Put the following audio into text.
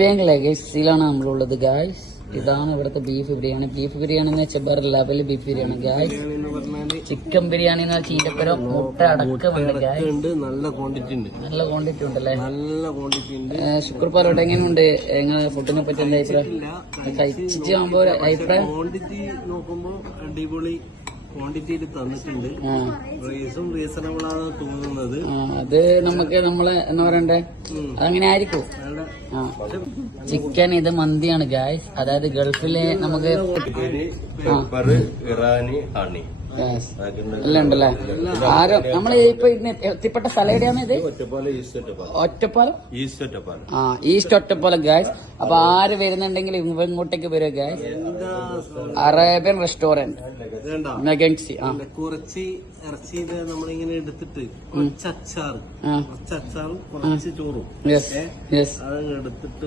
ബാങ്കിലെ ഗൈസിലാണ് നമ്മളുള്ളത് ഗായ്സ്. ഇതാണ് ഇവിടുത്തെ ബീഫ് ബിരിയാണി. ബീഫ് ബിരിയാണി എന്ന് വെച്ചാൽ വേറെ level beef biryani guys. Chicken biryani എന്ന് വെച്ചാൽ ചീറ്റപ്പുരം മുട്ട അടക്കമുണ്ട് ഗായ്സ്. നല്ല ക്വാണ്ടിറ്റി ഉണ്ട്, നല്ല ക്വാണ്ടിറ്റി ഉണ്ടല്ലേ. നല്ല ക്വാണ്ടിറ്റി ഉണ്ട്. ശുക്ർ പാലോട്ട് എങ്ങനെയുണ്ട്? എങ്ങനെ ഫുഡിനെ പറ്റി എന്താ അഭിപ്രായം? കഴിച്ചിട്ട് ആകുമ്പോ അഭിപ്രായം? ക്വാണ്ടിറ്റി നോക്കുമ്പോ അടിപൊളി ക്വാണ്ടിറ്റിയിൽ തന്നിട്ടുണ്ട്. പ്രൈസും റീസണബിൾ ആണ് തോന്നുന്നത്. അത് നമുക്ക് നമ്മളെ എന്താ പറയണ്ടേ, അതങ്ങനെ ആയിരിക്കും. ചിക്കൻ ഇത് മന്തിയാണ് ഗായ്സ്. അതായത് ഗൾഫിലെ നമുക്ക് ഇറാനി ഹണി എല്ലാം ഉണ്ടല്ലേ. ആരോ നമ്മള് ഇപ്പൊ എത്തിപ്പെട്ട സ്ഥലം എവിടെയാണ് ഇത്? ഒറ്റപ്പാലം. East Ottapalam guys. അപ്പൊ ആര് വരുന്നുണ്ടെങ്കിൽ ഇങ്ങോട്ടേക്ക് വരിക ഗായ്സ്. അറേബ്യൻ റെസ്റ്റോറന്റ് കുറച്ച് ഇറച്ചി നമ്മളിങ്ങനെ എടുത്തിട്ട് കുറച്ച് അച്ചാറും കുറച്ച് ചോറും അതങ്ങ് എടുത്തിട്ട്